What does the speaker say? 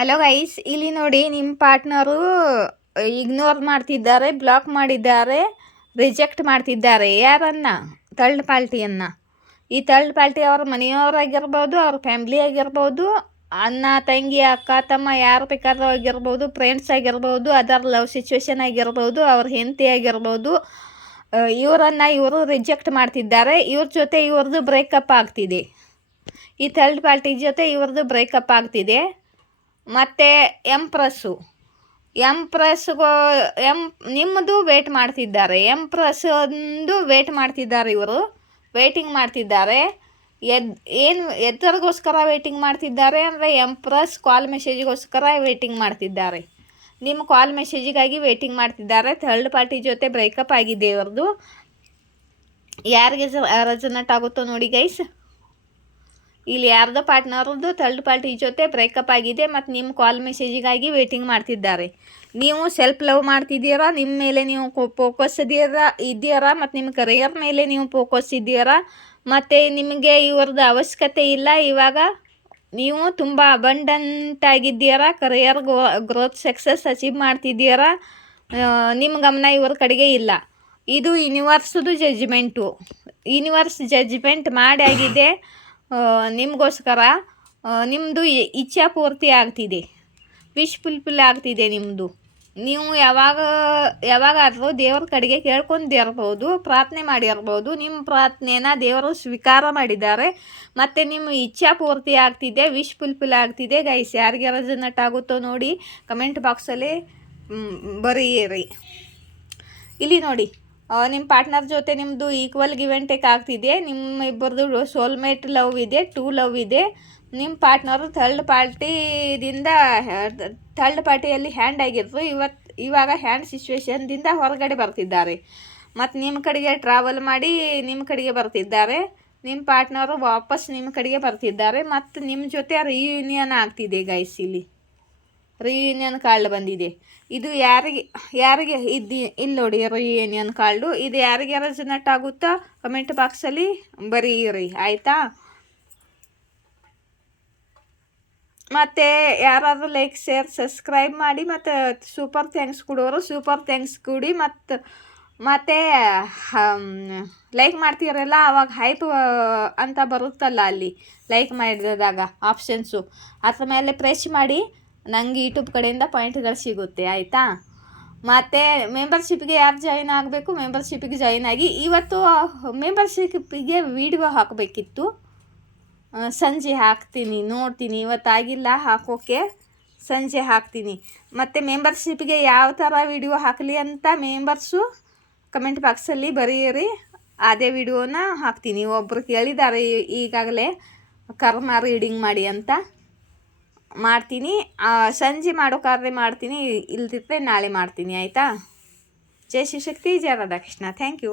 Hello guys, ಇಲ್ಲಿ ನೋಡಿ ನಿಮ್ಮ ಪಾರ್ಟ್ನರು ಇಗ್ನೋರ್ ಮಾಡ್ತಿದ್ದಾರೆ, ಬ್ಲಾಕ್ ಮಾಡಿದ್ದಾರೆ, ರಿಜೆಕ್ಟ್ ಮಾಡ್ತಿದ್ದಾರೆ. ಯಾರನ್ನ? ಥರ್ಡ್ ಪಾರ್ಟಿಯನ್ನು. ಈ ಥರ್ಡ್ ಪಾರ್ಟಿ ಅವ್ರ ಮನೆಯವರಾಗಿರ್ಬೋದು, ಅವ್ರ ಫ್ಯಾಮ್ಲಿ ಆಗಿರ್ಬೋದು, ಅಣ್ಣ ತಂಗಿ ಅಕ್ಕ ತಮ್ಮ ಯಾರು ಬೇಕಾದ್ರೂ ಆಗಿರ್ಬೋದು, ಫ್ರೆಂಡ್ಸ್ ಆಗಿರ್ಬೋದು, ಅದರ್ ಲವ್ ಸಿಚುವೇಶನ್ ಆಗಿರ್ಬೋದು, ಅವ್ರ ಹೆಂಡತಿ ಆಗಿರ್ಬೋದು. ಇವರು ರಿಜೆಕ್ಟ್ ಮಾಡ್ತಿದ್ದಾರೆ. ಇವ್ರ ಜೊತೆ ಇವ್ರದ್ದು ಬ್ರೇಕಪ್ ಆಗ್ತಿದೆ. ಈ ಥರ್ಡ್ ಪಾರ್ಟಿ ಜೊತೆ ಇವ್ರದ್ದು ಬ್ರೇಕಪ್ ಆಗ್ತಿದೆ. ಮತ್ತು ಎಂಪ್ರೆಸ್ಸು ನಿಮ್ಮದು ವೇಟ್ ಮಾಡ್ತಿದ್ದಾರೆ. ಒಂದು ವೇಟ್ ಮಾಡ್ತಿದ್ದಾರೆ. ಇವರು ವೇಟಿಂಗ್ ಮಾಡ್ತಿದ್ದಾರೆ. ಎದರಿಗೋಸ್ಕರ ವೇಟಿಂಗ್ ಮಾಡ್ತಿದ್ದಾರೆ ಅಂದರೆ ಎಂಪ್ರೆಸ್ ಕಾಲ್ ಮೆಸೇಜಿಗೋಸ್ಕರ ವೇಟಿಂಗ್ ಮಾಡ್ತಿದ್ದಾರೆ. ನಿಮ್ಮ ಕಾಲ್ ಮೆಸೇಜಿಗಾಗಿ ವೇಟಿಂಗ್ ಮಾಡ್ತಿದ್ದಾರೆ. ಥರ್ಡ್ ಪಾರ್ಟಿ ಜೊತೆ ಬ್ರೇಕಪ್ ಆಗಿದೆ ಇವ್ರದ್ದು. ಯಾರಿಗೆ ರೆಸೊನೇಟ್ ಆಗುತ್ತೋ ನೋಡಿ ಗೈಸ್. ಇಲ್ಲಿ ಯಾರ್ದೋ ಪಾರ್ಟ್ನರ್ದು ಥರ್ಡ್ ಪಾರ್ಟಿ ಜೊತೆ ಬ್ರೇಕಪ್ ಆಗಿದೆ ಮತ್ತು ನಿಮ್ಮ ಕಾಲ್ ಮೆಸೇಜಿಗಾಗಿ ವೇಟಿಂಗ್ ಮಾಡ್ತಿದ್ದಾರೆ. ನೀವು ಸೆಲ್ಫ್ ಲವ್ ಮಾಡ್ತಿದ್ದೀರಾ, ನಿಮ್ಮ ಮೇಲೆ ನೀವು ಫೋಕಸ್ ಇದ್ದೀರಾ ಮತ್ತು ನಿಮ್ಮ ಕರಿಯರ್ ಮೇಲೆ ನೀವು ಫೋಕಸ್ ಇದ್ದೀರಾ ಮತ್ತು ನಿಮಗೆ ಇವ್ರದ್ದು ಅವಶ್ಯಕತೆ ಇಲ್ಲ. ಇವಾಗ ನೀವು ತುಂಬ ಅಬಂಡೆಂಟ್ ಆಗಿದ್ದೀರಾ, ಕರಿಯರ್ ಗ್ರೋತ್ ಸಕ್ಸಸ್ ಅಚೀವ್ ಮಾಡ್ತಿದ್ದೀರಾ. ನಿಮ್ಮ ಗಮನ ಇವ್ರ ಕಡೆಗೆ ಇಲ್ಲ. ಇದು ಯೂನಿವರ್ಸ್ದು ಜಡ್ಜ್ಮೆಂಟು. ಯೂನಿವರ್ಸ್ ಜಡ್ಜ್ಮೆಂಟ್ ಮಾಡಿ ಆಗಿದೆ ನಿಮಗೋಸ್ಕರ. ನಿಮ್ಮದು ಇಚ್ಛಾ ಪೂರ್ತಿ ಆಗ್ತಿದೆ, ವಿಶ್ ಫುಲ್ಫಿಲ್ ಆಗ್ತಿದೆ ನಿಮ್ಮದು. ನೀವು ಯಾವಾಗಾದರೂ ದೇವ್ರ ಕಡೆಗೆ ಕೇಳ್ಕೊಂಡಿರ್ಬೋದು, ಪ್ರಾರ್ಥನೆ ಮಾಡಿರ್ಬೋದು. ನಿಮ್ಮ ಪ್ರಾರ್ಥನೆನ ದೇವರು ಸ್ವೀಕಾರ ಮಾಡಿದ್ದಾರೆ ಮತ್ತು ನಿಮ್ಮ ಇಚ್ಛಾ ಪೂರ್ತಿ ಆಗ್ತಿದೆ, ವಿಶ್ ಫುಲ್ಫಿಲ್ ಆಗ್ತಿದೆ. ಗೈಸ್, ಯಾರಿಗೆ ರೆಸೊನೇಟ್ ಆಗುತ್ತೋ ನೋಡಿ ಕಮೆಂಟ್ ಬಾಕ್ಸಲ್ಲಿ ಬರೀರಿ. ಇಲ್ಲಿ ನೋಡಿ, ನಿಮ್ಮ ಪಾರ್ಟ್ನರ್ ಜೊತೆ ನಿಮ್ಮದು ಈಕ್ವಲ್ ಗಿವ್ ಆ್ಯಂಡ್ ಟೇಕ್ ಆಗ್ತಿದೆ. ನಿಮ್ಮ ಇಬ್ಬರದು ಸೋಲ್ಮೇಟ್ ಲವ್ ಇದೆ, ಟೂ ಲವ್ ಇದೆ. ನಿಮ್ಮ ಪಾರ್ಟ್ನರು ಥರ್ಡ್ ಪಾರ್ಟಿಯಲ್ಲಿ ಹ್ಯಾಂಡ್ ಆಗಿದ್ರು. ಇವಾಗ ಹ್ಯಾಂಡ್ ಸಿಚುವೇಶನ್ದಿಂದ ಹೊರಗಡೆ ಬರ್ತಿದ್ದಾರೆ ಮತ್ತು ನಿಮ್ಮ ಕಡೆಗೆ ಟ್ರಾವೆಲ್ ಮಾಡಿ ನಿಮ್ಮ ಕಡೆಗೆ ಬರ್ತಿದ್ದಾರೆ. ನಿಮ್ಮ ಪಾರ್ಟ್ನರು ವಾಪಸ್ ನಿಮ್ಮ ಕಡೆಗೆ ಬರ್ತಿದ್ದಾರೆ ಮತ್ತು ನಿಮ್ಮ ಜೊತೆ ರಿಯೂನಿಯನ್ ಆಗ್ತಿದೆ ಗೈಸ್. ಇಲ್ಲಿ ರಿಯೂನಿಯನ್ ಕಾರ್ಡ್ ಬಂದಿದೆ. ಇದು ಯಾರಿಗೆ ಇಲ್ಲಿ ನೋಡಿ ರಿಯೂನಿಯನ್ ಕಾರ್ಡು. ಇದು ಯಾರಿಗೆ ರೆಸೊನೇಟ್ ಆಗುತ್ತಾ ಕಮೆಂಟ್ ಬಾಕ್ಸಲ್ಲಿ ಬರೀರಿ, ಆಯಿತಾ? ಮತ್ತು ಯಾರಾದರೂ ಲೈಕ್ ಶೇರ್ ಸಬ್ಸ್ಕ್ರೈಬ್ ಮಾಡಿ ಮತ್ತು ಸೂಪರ್ ಥ್ಯಾಂಕ್ಸ್ ಕೊಡೋರು ಸೂಪರ್ ಥ್ಯಾಂಕ್ಸ್ ಕೊಡಿ. ಮತ್ತು ಲೈಕ್ ಮಾಡ್ತೀರಲ್ಲ, ಅವಾಗ ಹೈಪ್ ಅಂತ ಬರುತ್ತಲ್ಲ ಅಲ್ಲಿ ಲೈಕ್ ಮಾಡಿದಾಗ ಆಪ್ಷನ್ಸು, ಅದ್ರ ಮೇಲೆ ಪ್ರೆಸ್ ಮಾಡಿ. ನನಗೆ ಯೂಟ್ಯೂಬ್ ಕಡೆಯಿಂದ ಪಾಯಿಂಟ್ಗಳು ಸಿಗುತ್ತೆ, ಆಯಿತಾ? ಮತ್ತು ಮೆಂಬರ್ಶಿಪ್ಗೆ ಯಾರು ಜಾಯಿನ್ ಆಗಬೇಕು, ಮೆಂಬರ್ಶಿಪ್ಪಿಗೆ ಜಾಯಿನ್ ಆಗಿ. ಇವತ್ತು ಮೆಂಬರ್ಶಿಪ್ಪಿಗೆ ವಿಡಿಯೋ ಹಾಕಬೇಕಿತ್ತು, ಸಂಜೆ ಹಾಕ್ತೀನಿ, ನೋಡ್ತೀನಿ. ಇವತ್ತಾಗಿಲ್ಲ ಹಾಕೋಕ್ಕೆ, ಸಂಜೆ ಹಾಕ್ತೀನಿ. ಮತ್ತು ಮೆಂಬರ್ಶಿಪ್ಗೆ ಯಾವ ಥರ ವಿಡಿಯೋ ಹಾಕಲಿ ಅಂತ ಮೆಂಬರ್ಸು ಕಮೆಂಟ್ ಬಾಕ್ಸಲ್ಲಿ ಬರೆಯಿರಿ. ಅದೇ ವಿಡಿಯೋನ ಹಾಕ್ತೀನಿ. ಒಬ್ಬರು ಕೇಳಿದ್ದಾರೆ ಈಗಾಗಲೇ ಕರ್ಮ ರೀಡಿಂಗ್ ಮಾಡಿ ಅಂತ. ಮಾಡ್ತೀನಿ, ಸಂಜೆ ಮಾಡೋಕ್ಕಾದ್ರೆ ಮಾಡ್ತೀನಿ, ಇಲ್ದಿದ್ರೆ ನಾಳೆ ಮಾಡ್ತೀನಿ, ಆಯಿತಾ? ಜೈ ಶಿವಶಕ್ತಿ, ಜಯ ರಾಧಾಕೃಷ್ಣ. Thank you.